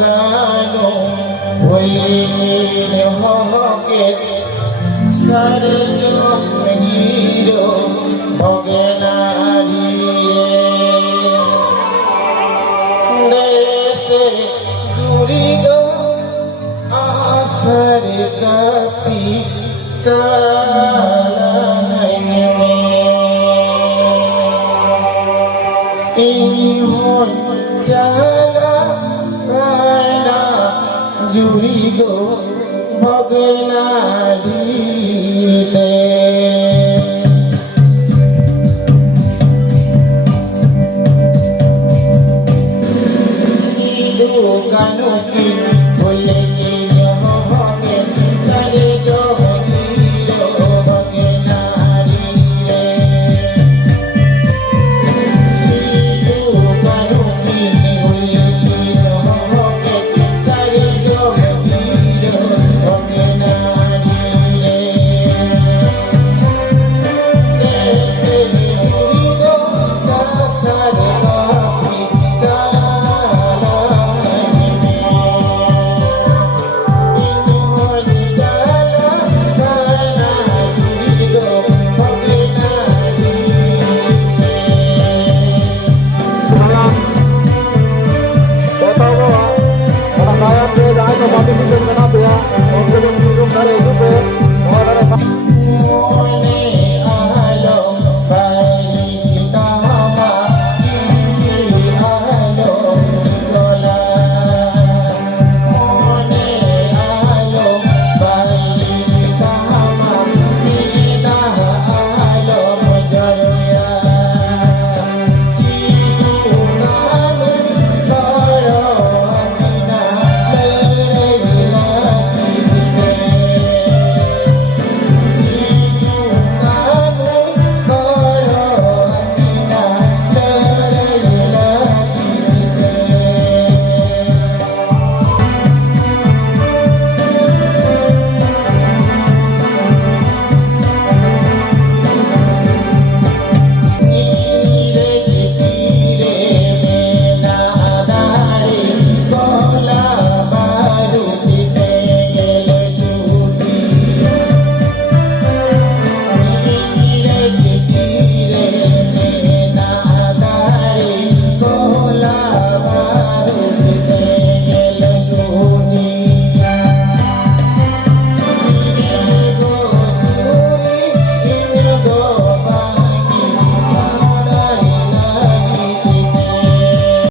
কানো হইলেন হকে সারে জমির ভগনারী দেশে জুড়ি গো আশার কাপি জুড়ি গো ভগনারীতে কানো কি বলে কি হবে সারে জগীর ভগনারীতে কানো কি বলে কি হবে সারে জগীর ভগনারীতে দেশে জুড়িল সারে Saya tahu bahwa orang kaya dia jangan coba bikin